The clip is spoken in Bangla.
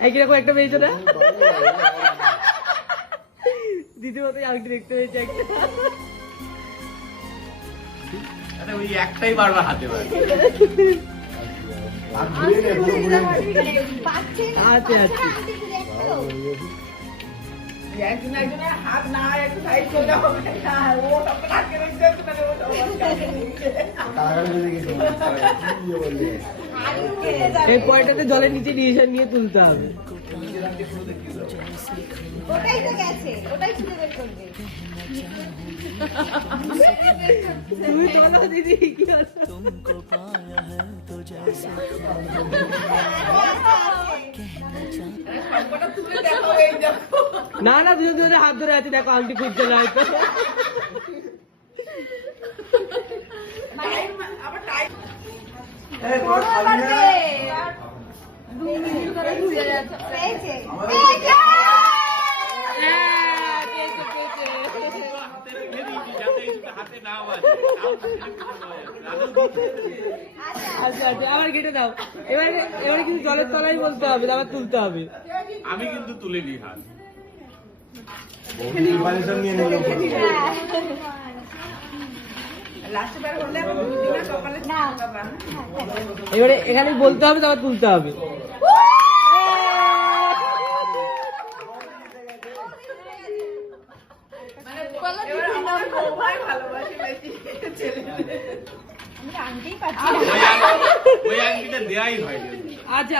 একরকম একটা পেয়েছো না দ্বিতীয় মতো আরেকটা দেখতে পেয়েছে একটা ওই একটাই বারবার হাতে পারে আচ্ছা আচ্ছা একজনের হাত না একটু সাইড করলে হবে না ও সব আটকে রেখেছে মানে ও এই পয়টাতে জলের নিচে নিয়ে তুলতে হবে ওটাই তো গেছে ওটাই খুঁজে বের করবে তুমি চলো দিদি কি আছে না না দুজন দুজনে হাত ধরে আছে দেখো আংটি খুঁজছে না হয়তো আচ্ছা আচ্ছা আবার কেটে দাও এবারে কিন্তু জলের তলাই বলতে হবে আবার তুলতে হবে আমি কিন্তু তুলে নিই হাত এবারে এখানে বলতে হবে তারপর তুলতে হবে ওই আংটিটা দেয়াই হয় আচ্ছা